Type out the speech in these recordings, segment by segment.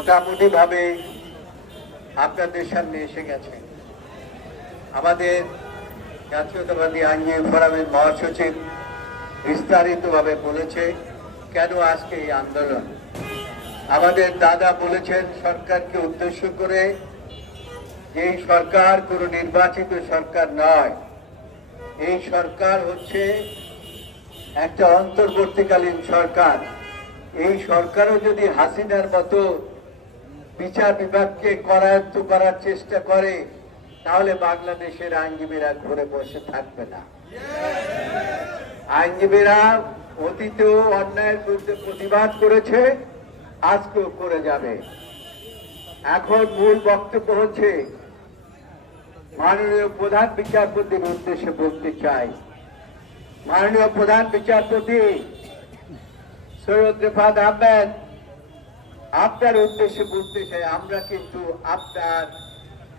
মোটামুটি ভাবে আপনাদের সামনে এসে গেছে। আমাদের জাতীয়তাবাদী আইনজীবী ফোরামের মহাসচিব বিস্তারিতভাবে বলেছে কেন আজকে এই আন্দোলন। আমাদের দাদা বলেছেন সরকারকে উদ্দেশ্য করে, এই সরকার কোনো নির্বাচিত সরকার নয়, এই সরকার হচ্ছে একটা অন্তর্বর্তীকালীন সরকার। এই সরকারও যদি হাসিনার মতো বিচার বিভাগকে করায়ত্ত করার চেষ্টা করে, তাহলে বাংলাদেশের আইনজীবীরা ঘুরে বসে থাকবে না। আইনজীবীরা অতীতেও অন্যায়ের বিরুদ্ধে প্রতিবাদ করেছে, আজকেও করে যাবে। এখন মূল বক্তব্য হচ্ছে মাননীয় প্রধান বিচারপতির উদ্দেশ্যে বলতে চাই। মাননীয় প্রধান বিচারপতি সৈয়দ রেফাত আহমেদ, আপনার উদ্দেশ্যে বলতে চাই, আমরা কিন্তু আপনার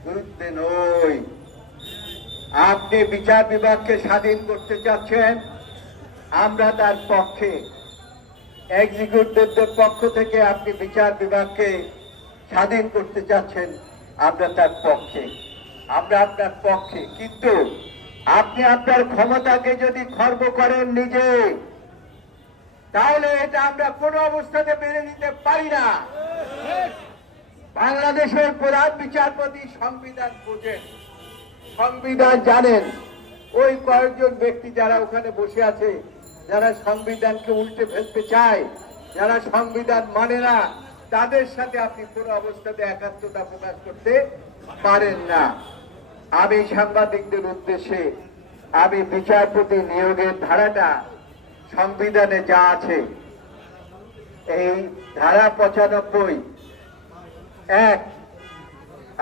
বিরুদ্ধে নই। আপনি বিচার বিভাগকে স্বাধীন করতে চাচ্ছেন, আমরা তার পক্ষে। এক্সিকিউটিভদের পক্ষ থেকে আপনি বিচার বিভাগকে স্বাধীন করতে চাচ্ছেন, আমরা তার পক্ষে, আমরা আপনার পক্ষে। কিন্তু আপনি আপনার ক্ষমতাকে যদি খর্ব করেন নিজে, তাহলে এটা আমরা কোনো অবস্থাতে মেনে নিতে পারি না। বাংলাদেশের প্রধান বিচারপতি সংবিধান বোঝেন, সংবিধান জানেন। ওই কয়েকজন ব্যক্তি যারা ওখানে বসে আছে, যারা সংবিধানকে উল্টে ফেলতে চায়, যারা সংবিধান মানে না, তাদের সাথে আপনি কোনো অবস্থাতে একাত্মতা প্রকাশ করতে পারেন না। আমি সাংবাদিকদের উদ্দেশ্যে, আমি বিচারপতি নিয়োগের ধারাটা সংবিধানে যা আছে, এই ধারা 95(1)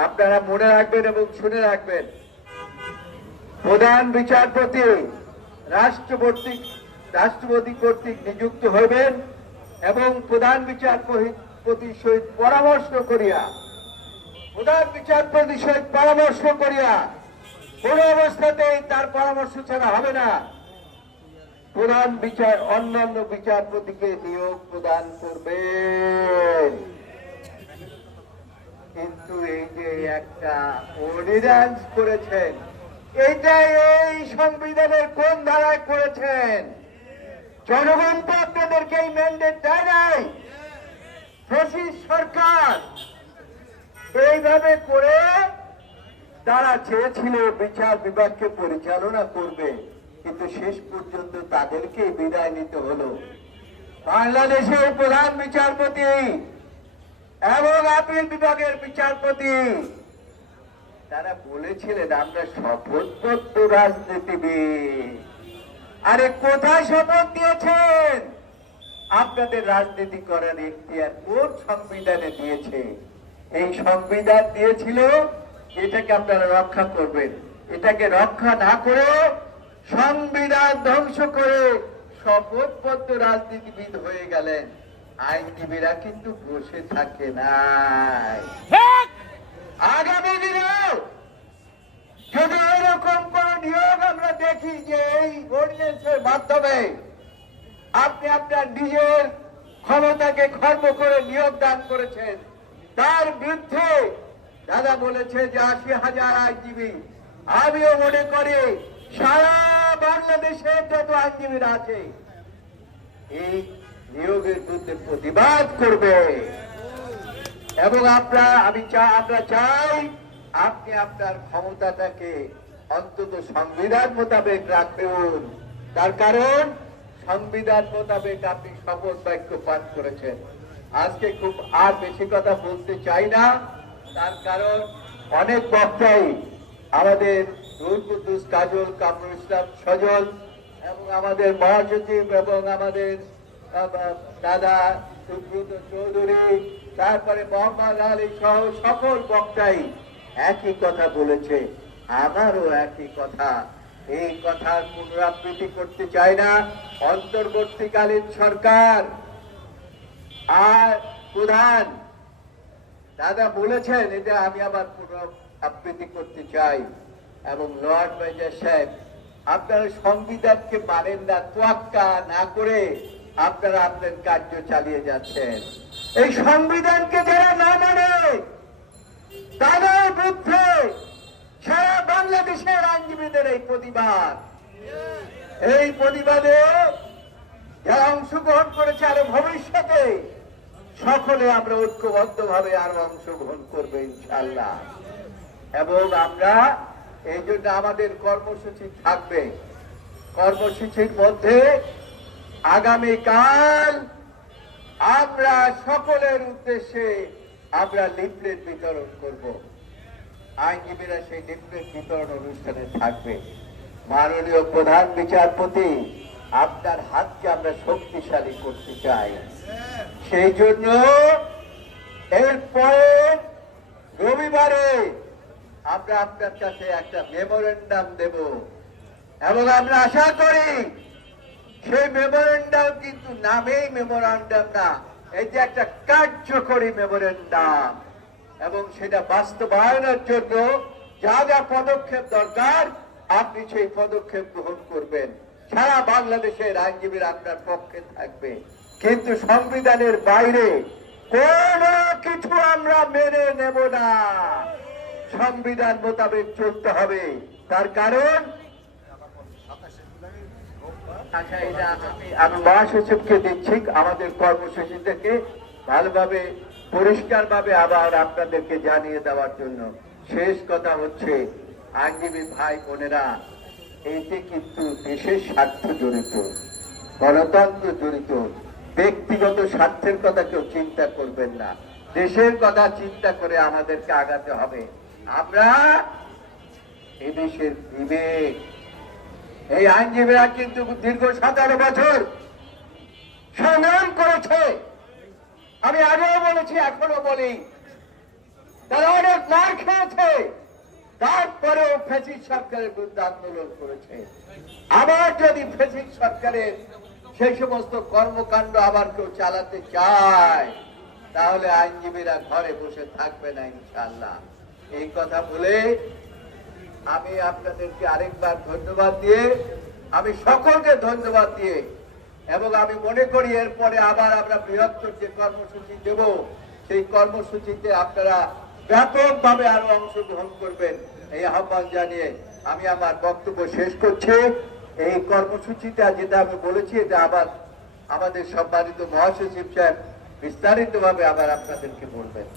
আপনারা মনে রাখবেন এবং শুনে রাখবেন। প্রধান বিচারপতি রাষ্ট্রপতি কর্তৃক নিযুক্ত হইবেন এবং প্রধান বিচারপতির সহিত পরামর্শ করিয়া, কোন অবস্থাতেই তার পরামর্শ ছাড়া হবে না, অন্যান্য বিচারপতিকে নিয়োগ প্রদান করবেন। কিন্তু এই যে একটা অর্ডিন্যান্স করেছেন, এইটা এই সংবিধানের কোন ধারায় করেছেন? জনগণ তো আপনাদেরকে এই ম্যান্ডেট দেয় নাই। ফ্যাসিস্ট সরকার এইভাবে করে তারা চেয়েছিল বিচার বিভাগকে পরিচালনা করবে, কিন্তু শেষ পর্যন্ত তাদেরকে বিদায় নিতে হলো। বাংলাদেশের প্রধান বিচারপতি এবং আপিল বিভাগের বিচারপতি তারা বলেছিলেন আমরা শপথবদ্ধ রাজনীতিবিদ। আরে কোথায় শপথ দিয়েছেন? আপনাদের রাজনীতি করার এখতিয়ার কোন সংবিধানে দিয়েছে? এই সংবিধান দিয়েছিল এটাকে আপনারা রক্ষা করবেন। এটাকে রক্ষা না করে সংবিধান ধ্বংস করে শপথবদ্ধ রাজনীতিবিদ হয়ে গেলেন। আইনজীবীরা কিন্তু বসে থাকে নাই। আগামী দিনেও যদি এরকম কোন নিয়োগ আমরা দেখি যে এই অর্ডিন্যান্সের মাধ্যমে আপনি আপনার নিজের ক্ষমতাকে খর্ব করে নিয়োগ দান করেছেন, তার বিরুদ্ধে দাদা বলেছে যে 80,000 আইনজীবী, আমিও মনে করি সারা বাংলাদেশের যত আইনজীবীরা আছে এই নিয়োগের বিরুদ্ধে প্রতিবাদ করবে। এবং আমরা চাই আপনি আপনার ক্ষমতাটাকে অন্তত সংবিধান মোতাবেক রাখবেন। তার কারণ সংবিধান মোতাবেক আপনি শপথ বাক্য পাঠ করেছেন। আজকে খুব আর বেশি কথা বলতে চাই না, তার কারণ অনেক বক্তাই আমাদের রুহুল কুদ্দুস, কাজল, কামরুল ইসলাম সজল এবং আমাদের মহাসচিব এবং আমাদের দাদা সুব্রত চৌধুরী, তারপরে মোহাম্মদ আলী সহ সকল বক্তাই একই কথা বলেছে, আমারও একই কথা। এই কথার পুনরাবৃত্তি করতে চাই না। অন্তর্বর্তীকালীন সরকার আর প্রধান দাদা বলেছেন, এটা আমি আবার পুনরাবৃত্তি করতে চাই। এবং লর্ড মেজর সাহেব, আপনারা সংবিধানকে মানেন না, তোয়াক্কা না করে আপনারা আপনার কার্য চালিয়ে যাচ্ছেন। এই সংবিধানকে যারা না মানে তাদের বিরুদ্ধে সারা বাংলাদেশের আইনজীবীদের এই প্রতিবাদ। এই প্রতিবাদে যারা অংশগ্রহণ করেছে আরো ভবিষ্যতে সকলে আমরা ঐক্যবদ্ধভাবে আরো অংশগ্রহণ করবো ইনশাআল্লাহ। এবং আমরা এই জন্য আমাদের কর্মসূচি থাকবে। কর্মসূচির মধ্যে আগামীকাল আমরা সকলের উদ্দেশ্যে আমরা লিফলেট বিতরণ করব। আইনজীবীরা সেই লিফলেট বিতরণ অনুষ্ঠানে থাকবে। মাননীয় প্রধান বিচারপতি, আপনার হাতকে আমরা শক্তিশালী করতে চাই। সেই জন্য এরপরে রবিবারে আমরা আপনার কাছে একটা মেমোরেন্ডাম দেব এবং আমরা আশা করি সেই মেমোরেন্ডাম কিন্তু নামেই মেমোরেন্ডাম না, এই যে একটা কার্যকরী মেমোরেন্ডাম, এবং সেটা বাস্তবায়নের জন্য যা যা পদক্ষেপ দরকার আপনি সেই পদক্ষেপ গ্রহণ করবেন। সারা বাংলাদেশের আইনজীবীরা আপনার পক্ষে থাকবে, কিন্তু সংবিধানের বাইরে কোনো কিছু আমরা মেনে নেব না। সংবিধান মোতাবেক চলতে হবে। তার কারণ আচ্ছা, এটা আমি মহাসচিবকে দিচ্ছি আমাদের কর্মসূচি থেকে ভালোভাবে পরিষ্কারভাবে আবার আপনাদেরকে জানিয়ে দেওয়ার জন্য। শেষ কথা হচ্ছে, আইনজীবী ভাই বোনেরা, এতে কিন্তু দেশের স্বার্থ জড়িত, গণতন্ত্র জড়িত। ব্যক্তিগত স্বার্থের কথা কেউ চিন্তা করবেন না, দেশের কথা চিন্তা করে আমাদেরকে আগাতে হবে। আমরা এদেশের বিবেক, এই আইনজীবীরা কিন্তু দীর্ঘ 17 বছর সংগ্রাম করেছে। আমি আগেও বলেছি, এখনো বলি, তারা অনেক মার খেয়েছে, তারপরেও ফ্যাসিস্ট সরকারের বিরুদ্ধে আন্দোলন করেছে। আবার যদি ফ্যাসিস্ট সরকারের সেই সমস্ত কর্মকাণ্ড আবার কেউ চালাতে চায়, তাহলে আইনজীবীরা ঘরে বসে থাকবে না ইনশাআল্লাহ। এই কথা বলে আমি আপনাদেরকে আরেকবার ধন্যবাদ দিয়ে, আমি সকলকে ধন্যবাদ দিয়ে, এবং আমি মনে করি এরপরে আবার আমরা বৃহত্তর যে কর্মসূচি দেব, সেই কর্মসূচিতে আপনারা ব্যাপকভাবে আরো অংশগ্রহণ করবেন, এই আহ্বান জানিয়ে আমি আমার বক্তব্য শেষ করছি। এই কর্মসূচিটা যেটা আমি বলেছি, এটা আবার আমাদের সম্মানিত মহাসচিব সাহেব বিস্তারিতভাবে আবার আপনাদেরকে বলবেন।